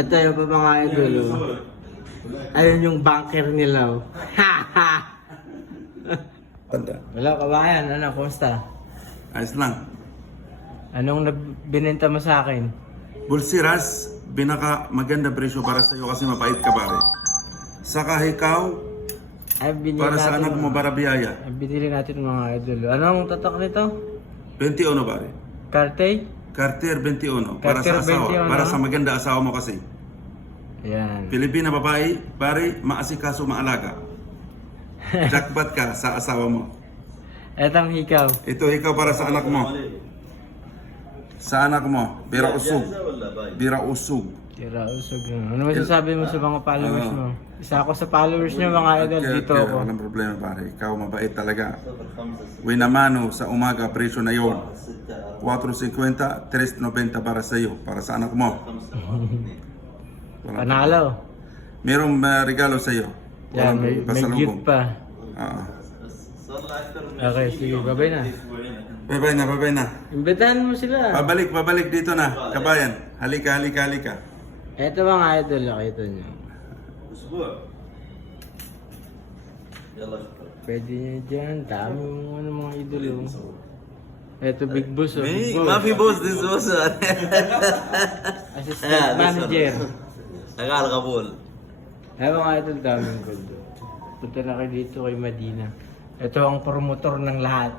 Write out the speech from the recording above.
Ito yung pa mga idol. Oh. Ayun yung bunker nila. Oh. Tanda. Hello kabayan, ano, kumusta? Ayos lang. Anong binenta mo sa akin? Bulsiras, binaka maganda presyo para sa iyo kasi mapait ka pare. Saka hikaw, Ay, binili para sa natin, anak mo barabiyaya. Ay, binili natin mga idol. Anong tatak nito? 21 pare. Cartey? Cartier 21 para sa Cartier asawa. 21, Para no? sa maganda asawa mo kasi. Ayan. Pilipina babae, pare, maasikaso maalaga. Jackpot ka sa asawa mo. Etong hikaw. Ito ikaw para sa anak mo. Sa anak mo, bira usog. Bira usog. Tira usog na. Ano masasabi mo sa mga followers mo? Isa ako sa followers niyo mga idol. Dito ako. Walang problema pare. Ikaw mabait talaga. Winamano sa umaga, presyo na yon. 4.50, 3.90 para sa iyo. Para sa anak mo. Panalo. Merong regalo sa iyo. Yan, may gift pa. Ah. Okay, sige. Babay na. Bye-bye na, bye-bye na. Imbitahan mo sila. Pabalik dito na, kabayan. Halika. Eto mga idol, nakita niyo. Pwede niyo dyan. Dami mo ano, mga idol. Oh. Eto Big Boss. Oh. Big Boss. Mafi boss, this was Assistant manager. Nagkakabul. Ay mga idol, daming gold. Oh. Punta na kayo dito kay Medina. Ito ang promotor ng lahat.